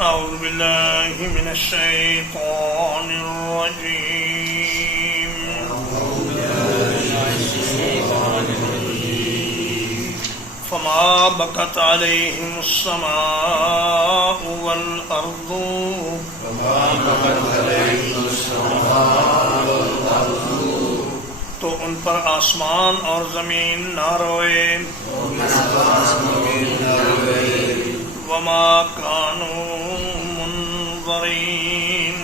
أعوذ بالله من الشيطان الرجيم فما بكت عليهم السماء والأرض تو ان پر آسمان اور زمین نہ روئے وما كانوا منظرين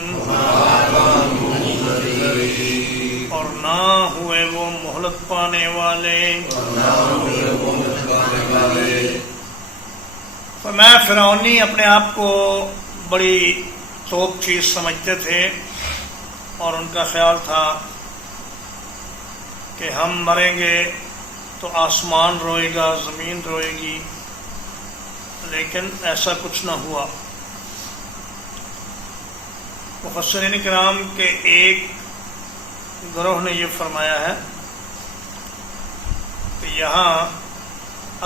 اور نہ ہوئے وہ مہلت پانے والے. فرمایا فرعونی اپنے آپ کو بڑی توپ چیز سمجھتے تھے اور ان کا خیال تھا کہ ہم مریں گے تو آسمان روئے گا، زمین روئے گی، لیکن ایسا کچھ نہ ہوا. مفسرین کرام کے ایک گروہ نے یہ فرمایا ہے کہ یہاں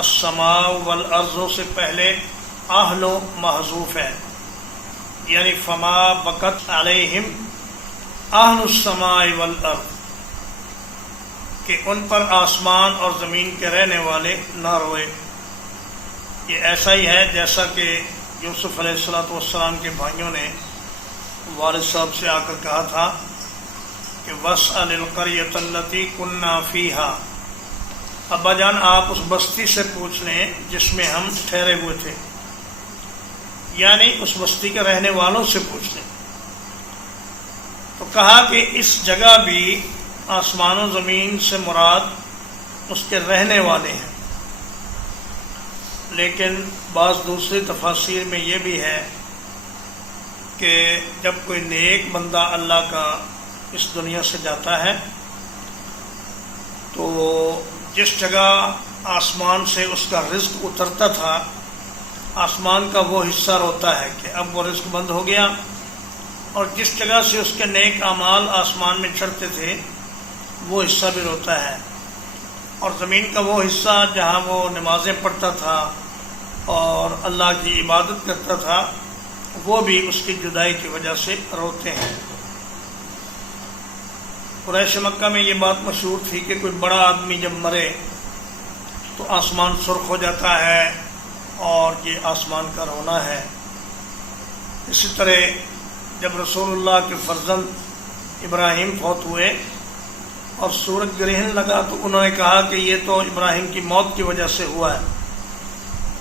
السماء والارض سے پہلے اہل محذوف ہے، یعنی فما بکت علیہم اہل السماء والارض، کہ ان پر آسمان اور زمین کے رہنے والے نہ روئے. یہ ایسا ہی ہے جیسا کہ یوسف علیہ السلام کے بھائیوں نے والد صاحب سے آ کر کہا تھا کہ وَاسْأَلِ الْقَرْيَةَ الَّتِي كُنَّا فِيهَا، ابا جان آپ اس بستی سے پوچھ لیں جس میں ہم ٹھہرے ہوئے تھے، یعنی اس بستی کے رہنے والوں سے پوچھ لیں. تو کہا کہ اس جگہ بھی آسمان و زمین سے مراد اس کے رہنے والے ہیں، لیکن بعض دوسری تفاسیر میں یہ بھی ہے کہ جب کوئی نیک بندہ اللہ کا اس دنیا سے جاتا ہے تو جس جگہ آسمان سے اس کا رزق اترتا تھا، آسمان کا وہ حصہ روتا ہے کہ اب وہ رزق بند ہو گیا، اور جس جگہ سے اس کے نیک اعمال آسمان میں چڑھتے تھے وہ حصہ بھی روتا ہے. اور زمین کا وہ حصہ جہاں وہ نمازیں پڑھتا تھا اور اللہ کی عبادت کرتا تھا وہ بھی اس کی جدائی کی وجہ سے روتے ہیں. قریش مکہ میں یہ بات مشہور تھی کہ کوئی بڑا آدمی جب مرے تو آسمان سرخ ہو جاتا ہے اور یہ آسمان کا رونا ہے. اسی طرح جب رسول اللہ کے فرزند ابراہیم فوت ہوئے اور سورج گرہن لگا تو انہوں نے کہا کہ یہ تو ابراہیم کی موت کی وجہ سے ہوا ہے.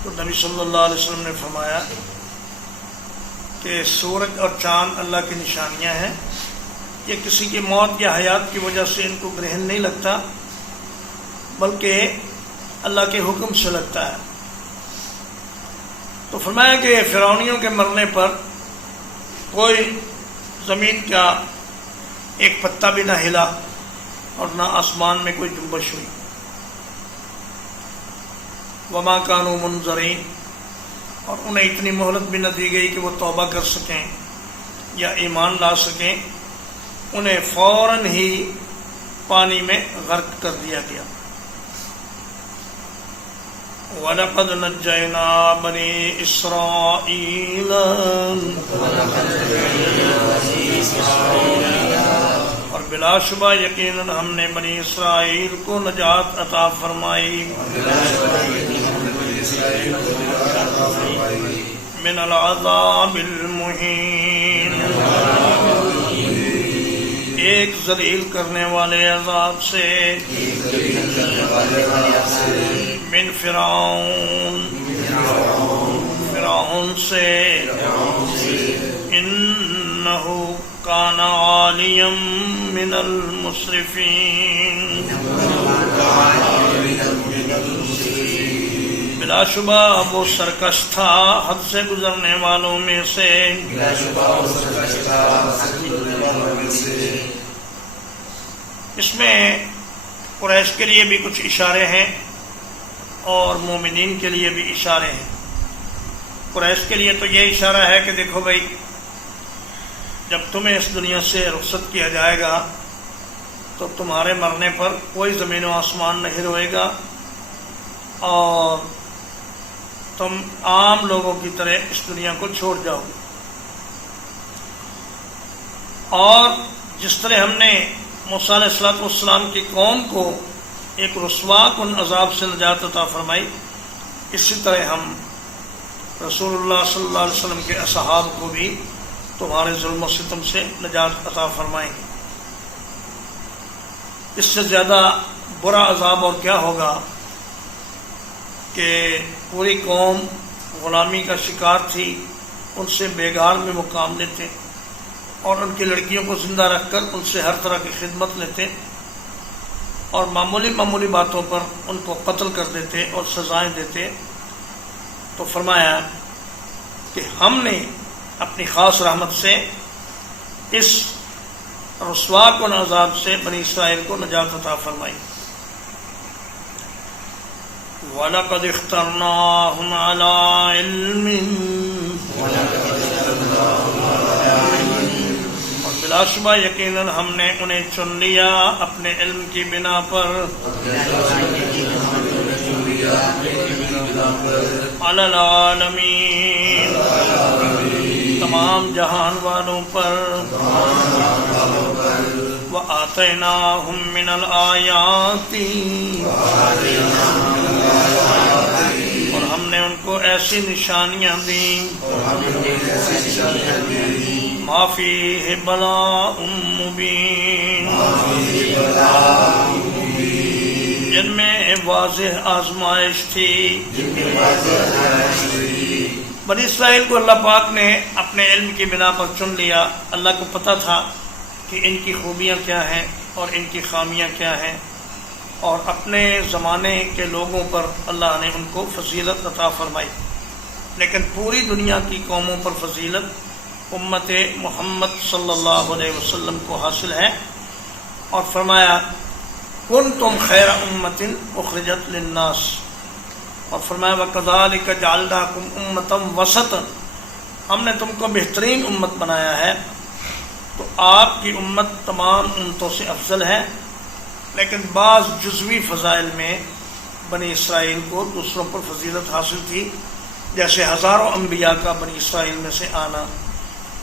تو نبی صلی اللہ علیہ وسلم نے فرمایا کہ سورج اور چاند اللہ کی نشانیاں ہیں، یہ کسی کی موت یا حیات کی وجہ سے ان کو گرہن نہیں لگتا بلکہ اللہ کے حکم سے لگتا ہے. تو فرمایا کہ فرعونیوں کے مرنے پر کوئی زمین کا ایک پتا بھی نہ ہلا اور نہ آسمان میں کوئی جنبش ہوئی. وما كانوا منظرین، اور انہیں اتنی مہلت بھی نہ دی گئی کہ وہ توبہ کر سکیں یا ایمان لا سکیں، انہیں فوراً ہی پانی میں غرق کر دیا گیا. وَلَقَدْ نَجَّيْنَا بَنِي إِسْرَائِيلَ، اور بلا شبہ یقیناً ہم نے بنی اسرائیل کو نجات عطا فرمائی. من العذاب المہین، ایک ذلیل کرنے والے عذاب سے. من فرعون، فرعون سے. انہ کان عالیا من المسرفین، بلا شبہ وہ سرکش تھا حد سے گزرنے والوں میں سے. اس میں قریش کے لیے بھی کچھ اشارے ہیں اور مومنین کے لیے بھی اشارے ہیں. قریش کے لیے تو یہ اشارہ ہے کہ دیکھو بھائی، جب تمہیں اس دنیا سے رخصت کیا جائے گا تو تمہارے مرنے پر کوئی زمین و آسمان نہیں روئے گا، اور تم عام لوگوں کی طرح اس دنیا کو چھوڑ جاؤ گے۔ اور جس طرح ہم نے موسیٰ علیہ السلام کی قوم کو ایک رسوا کن عذاب سے نجات عطا فرمائی، اسی طرح ہم رسول اللہ صلی اللہ علیہ وسلم کے اصحاب کو بھی تمہارے ظلم و ستم سے نجات عطا فرمائیں گے۔ اس سے زیادہ برا عذاب اور کیا ہوگا کہ پوری قوم غلامی کا شکار تھی، ان سے بیگار میں مقام لیتے اور ان کی لڑکیوں کو زندہ رکھ کر ان سے ہر طرح کی خدمت لیتے اور معمولی باتوں پر ان کو قتل کر دیتے اور سزائیں دیتے۔ تو فرمایا کہ ہم نے اپنی خاص رحمت سے اس رسوا کن عذاب سے بنی اسرائیل کو نجات عطا فرمائی۔ وَلَقَدِ اخْتَرْنَاهُمْ عَلَىٰ عِلْمٍ، اور بلا شبہ یقیناً ہم نے انہیں چن لیا اپنے علم کی بنا پر، عَلَى الْعَالَمِينَ، تمام جہان والوں پر، وَآتَيْنَاهُمْ مِنَ الْآيَاتِ، اور ہم نے ان کو ایسی نشانیاں دیں، مَا فِيهِ بَلَاءٌ مُبِينٌ، جن میں واضح آزمائش تھی۔ بنی اسرائیل کو اللہ پاک نے اپنے علم کی بنا پر چن لیا۔ اللہ کو پتہ تھا کہ ان کی خوبیاں کیا ہیں اور ان کی خامیاں کیا ہیں، اور اپنے زمانے کے لوگوں پر اللہ نے ان کو فضیلت عطا فرمائی، لیکن پوری دنیا کی قوموں پر فضیلت امت محمد صلی اللہ علیہ وسلم کو حاصل ہے، اور فرمایا کنتم خیر امت اخرجت للناس، اور فرمایا وَكَذَلِكَ جَعَلْنَاكُمْ أُمَّةً وَسَطًا، ہم نے تم کو بہترین امت بنایا ہے۔ تو آپ کی امت تمام امتوں سے افضل ہے، لیکن بعض جزوی فضائل میں بنی اسرائیل کو دوسروں پر فضیلت حاصل تھی، جیسے ہزاروں انبیاء کا بنی اسرائیل میں سے آنا،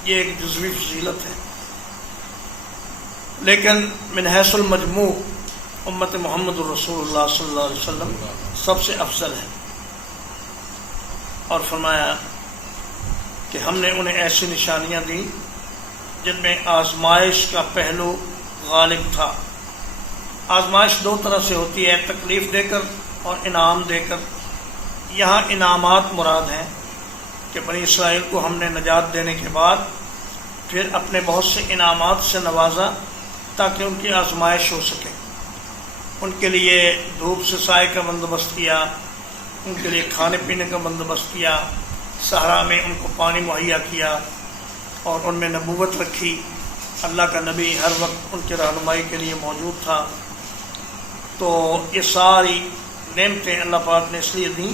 یہ ایک جزوی فضیلت ہے، لیکن من حیث المجموع امت محمد الرسول اللہ صلی اللہ علیہ وسلم سب سے افضل ہے۔ اور فرمایا کہ ہم نے انہیں ایسی نشانیاں دیں جن میں آزمائش کا پہلو غالب تھا۔ آزمائش دو طرح سے ہوتی ہے، تکلیف دے کر اور انعام دے کر۔ یہاں انعامات مراد ہیں کہ بنی اسرائیل کو ہم نے نجات دینے کے بعد پھر اپنے بہت سے انعامات سے نوازا تاکہ ان کی آزمائش ہو سکے۔ ان کے لیے دھوپ سے سائے کا بندوبست کیا، ان کے لیے کھانے پینے کا بندوبست کیا، صحرا میں ان کو پانی مہیا کیا، اور ان میں نبوت رکھی۔ اللہ کا نبی ہر وقت ان کے رہنمائی کے لیے موجود تھا۔ تو یہ ساری نعمتیں اللہ پاک نے اس لیے دیں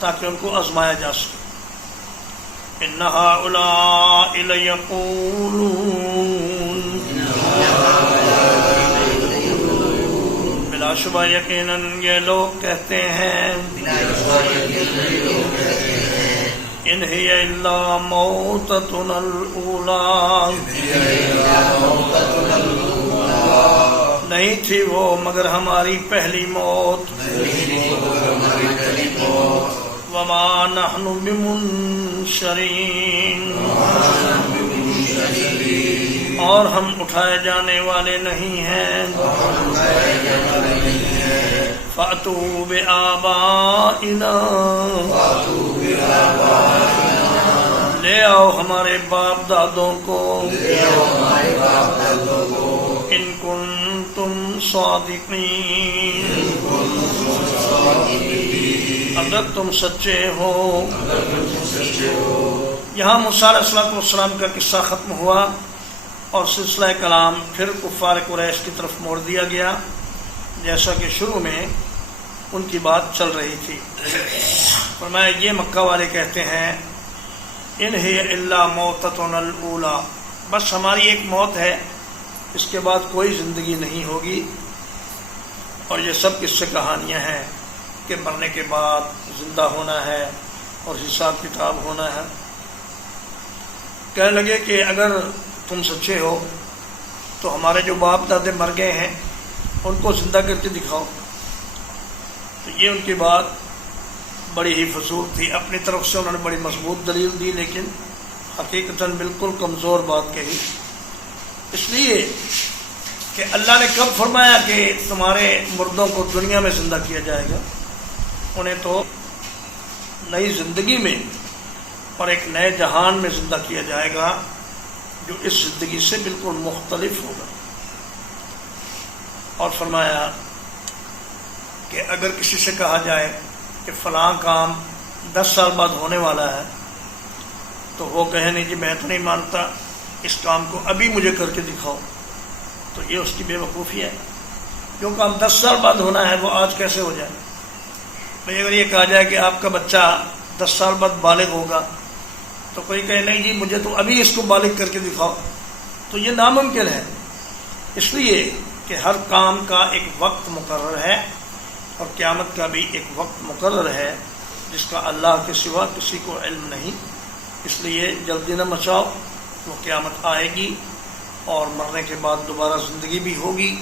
تاکہ ان کو آزمایا جا سکے۔ إِنَّ هَٰؤُلَاءِ لَيَقُولُونَ، بلا شبہ یقیناً یہ لوگ کہتے ہیں، إِنْ هِيَ إِلَّا مَوْتَتُنَا الْأُولَىٰ، نہیں تھی وہ مگر ہماری پہلی موت، وَمَا نَحْنُ بِمُنشَرِينَ، اور ہم اٹھائے جانے والے نہیں ہیں۔ فَأْتُوا بِآبَائِنَا، لے آؤ ہمارے باپ دادوں کو، ان کنتم صادقین، اگر تم سچے ہو۔ یہاں موسیٰ علیہ السلام کا قصہ ختم ہوا اور سلسلہ کلام پھر کفار قریش کی طرف موڑ دیا گیا، جیسا کہ شروع میں ان کی بات چل رہی تھی۔ فرمایا یہ مکہ والے کہتے ہیں ان ہی الا موتتنا الاولی، بس ہماری ایک موت ہے، اس کے بعد کوئی زندگی نہیں ہوگی، اور یہ سب قصے کہانیاں ہیں کہ مرنے کے بعد زندہ ہونا ہے، اور حساب کتاب ہونا ہے۔ کہنے لگے کہ اگر تم سچے ہو تو ہمارے جو باپ دادے مر گئے ہیں ان کو زندہ کر کے دکھاؤ۔ تو یہ ان کی بات بڑی ہی فضول تھی، اپنی طرف سے انہوں نے بڑی مضبوط دلیل دی، لیکن حقیقتاً بالکل کمزور بات کہی، اس لیے کہ اللہ نے کب فرمایا کہ تمہارے مردوں کو دنیا میں زندہ کیا جائے گا؟ انہیں تو نئی زندگی میں اور ایک نئے جہان میں زندہ کیا جائے گا جو اس زندگی سے بالکل مختلف ہوگا۔ اور فرمایا کہ اگر کسی سے کہا جائے کہ فلاں کام 10 سال بعد ہونے والا ہے تو وہ کہے نہیں جی میں تو نہیں مانتا، اس کام کو ابھی مجھے کر کے دکھاؤ، تو یہ اس کی بے وقوفی ہے۔ جو کام 10 سال بعد ہونا ہے وہ آج کیسے ہو جائے؟ بھئی اگر یہ کہا جائے کہ آپ کا بچہ 10 سال بعد بالغ ہوگا تو کوئی کہے نہیں جی مجھے تو ابھی اس کو بالغ کر کے دکھاؤ، تو یہ ناممکن ہے، اس لیے کہ ہر کام کا ایک وقت مقرر ہے اور قیامت کا بھی ایک وقت مقرر ہے جس کا اللہ کے سوا کسی کو علم نہیں۔ اس لیے جلدی نہ مچاؤ، وہ قیامت آئے گی اور مرنے کے بعد دوبارہ زندگی بھی ہوگی،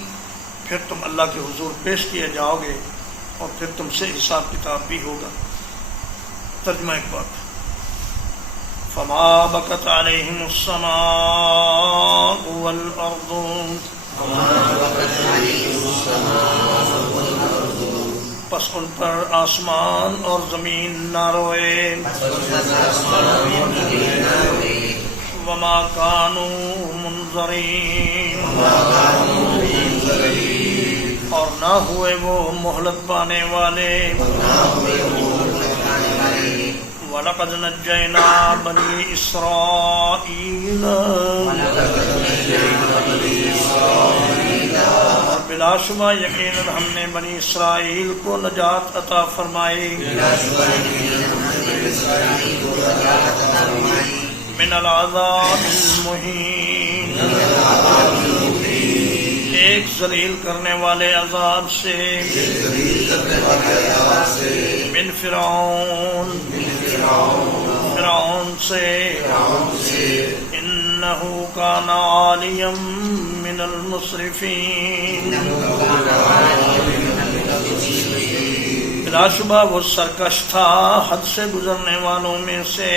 پھر تم اللہ کے حضور پیش کیے جاؤ گے اور پھر تم سے حساب کتاب بھی ہوگا۔ ترجمہ ایک بات، فما بکت علیہم السماء والارض، پس ان پر آسمان اور زمین نہ روئے، وما كانوا منظرین، اور نہ ہوئے وہ مہلت پانے والے، وَلَقَدْ نَجَّيْنَا بَنِي إِسْرَائِيلَ، اور بلا شبہ یقیناً ہم نے بنی اسرائیل کو نجات عطا فرمائی، من العذاب المہین، ایک ذلیل کرنے والے عذاب سے، من فرعون، فرعون سے، انہو کان عالیا من المسرفین، بلا شبہ وہ سرکش تھا حد سے گزرنے والوں میں سے،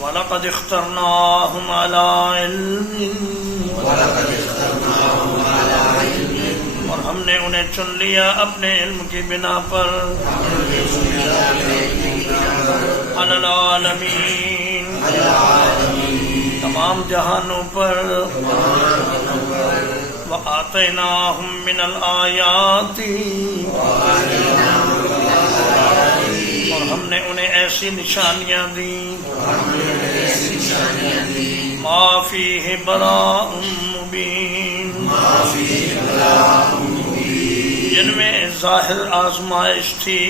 وَلَقَدِ اخْتَرْنَاهُمْ عَلَىٰ عِلْمٍ، اور ہم نے انہیں چن لیا اپنے علم کی بنا پر، عَلَى الْعَالَمِينَ، تمام جہانوں پر، وَآتَيْنَاهُمْ مِنَ الْآيَاتِ، اور ہم نے انہیں ایسی نشانیاں دیں، ما فیہ بلاء مبین، جن میں ظاہر آزمائش تھی،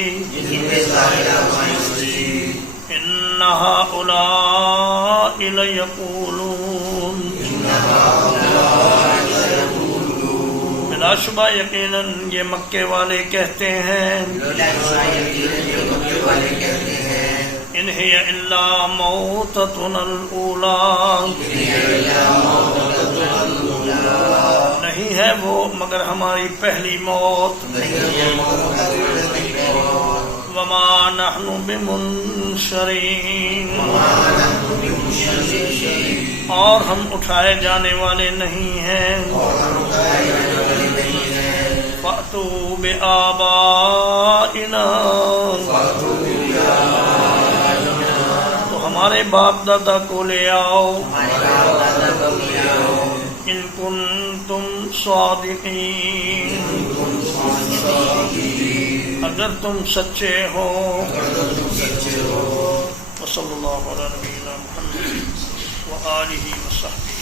ان ہؤلاء لیقولون، بلا شبہ یقیناً یہ مکے والے کہتے ہیں، ان ہی الا موتتنا الاولی، نہیں ہے وہ مگر ہماری پہلی موت، وما نحن بمنشرین، اور ہم اٹھائے جانے والے نہیں ہیں، فأتوا بآبائنا، تو ہمارے باپ دادا کو لے آؤ، ان کنتم صادقین، اگر تم سچے ہو۔ وصلی اللہ علی نبینا محمد وآلہ وصحبہ۔